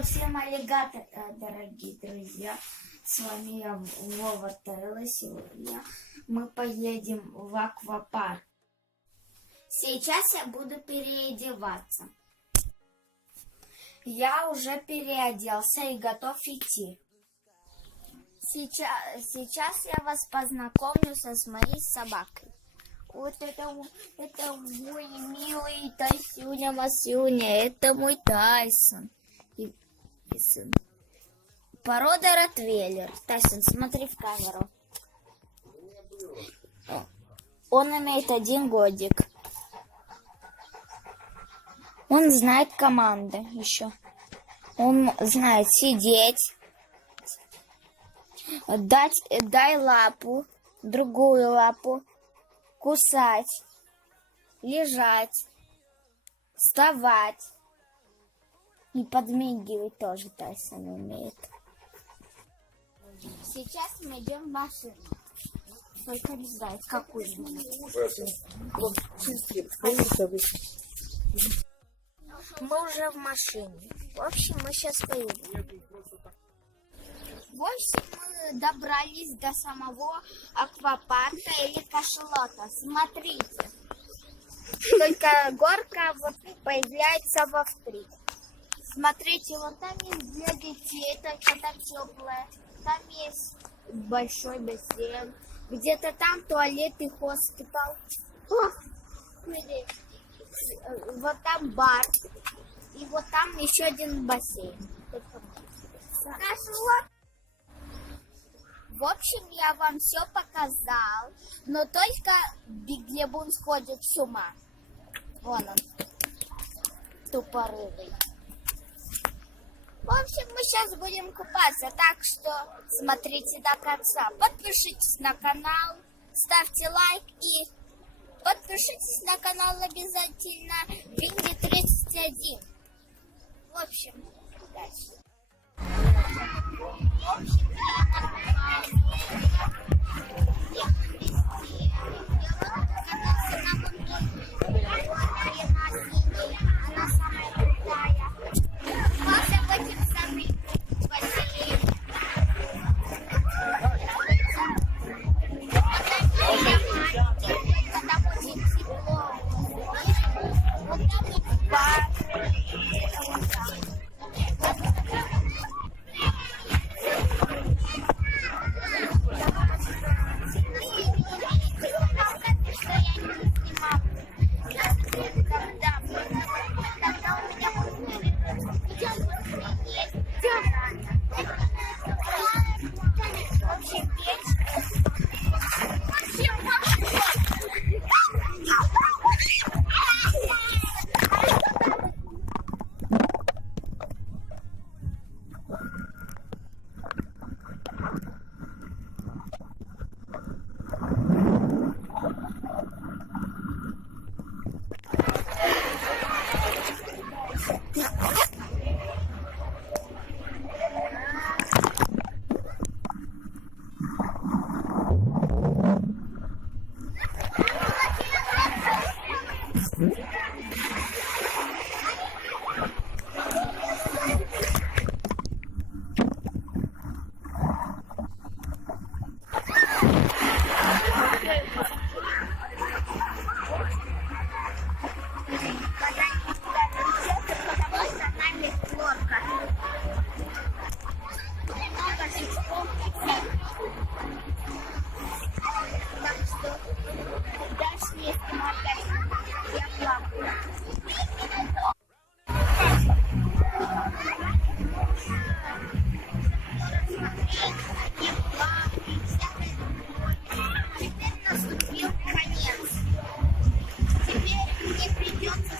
Всем аллигатор, дорогие друзья. С вами я, Вова Тейла. Сегодня мы поедем в аквапарк. Сейчас я буду переодеваться. Я уже переоделся и готов идти. Сейчас я вас познакомлю с моей собакой. Вот это мой милый Тайсюня Масюня. Это мой Тайсон. Порода ротвейлер. Тайсон, смотри в камеру. Он имеет 1 годик. Он знает команды еще. Он знает сидеть, дай лапу, другую лапу, кусать, лежать, вставать. И подмигивать тоже Тайсон умеет. Сейчас мы идем в машину. Только не знаю, какую. Мы уже в машине. В общем, мы сейчас поедем. В общем, мы добрались до самого аквапарка или кашалота. Смотрите. Только горка вот появляется во вторик. Смотрите, вот там есть для детей, только там теплое. Там есть большой бассейн. Где-то там туалет и хоспитал. Вот там бар. И вот там еще один бассейн. В общем, я вам все показал. Но только Биглебун сходит с ума. Вон он. Тупорылый. В общем, мы сейчас будем купаться, так что смотрите до конца. Подпишитесь на канал, ставьте лайк и подпишитесь на канал обязательно Винни 31. В общем, дальше. Она самая крутая. Теперь мне придется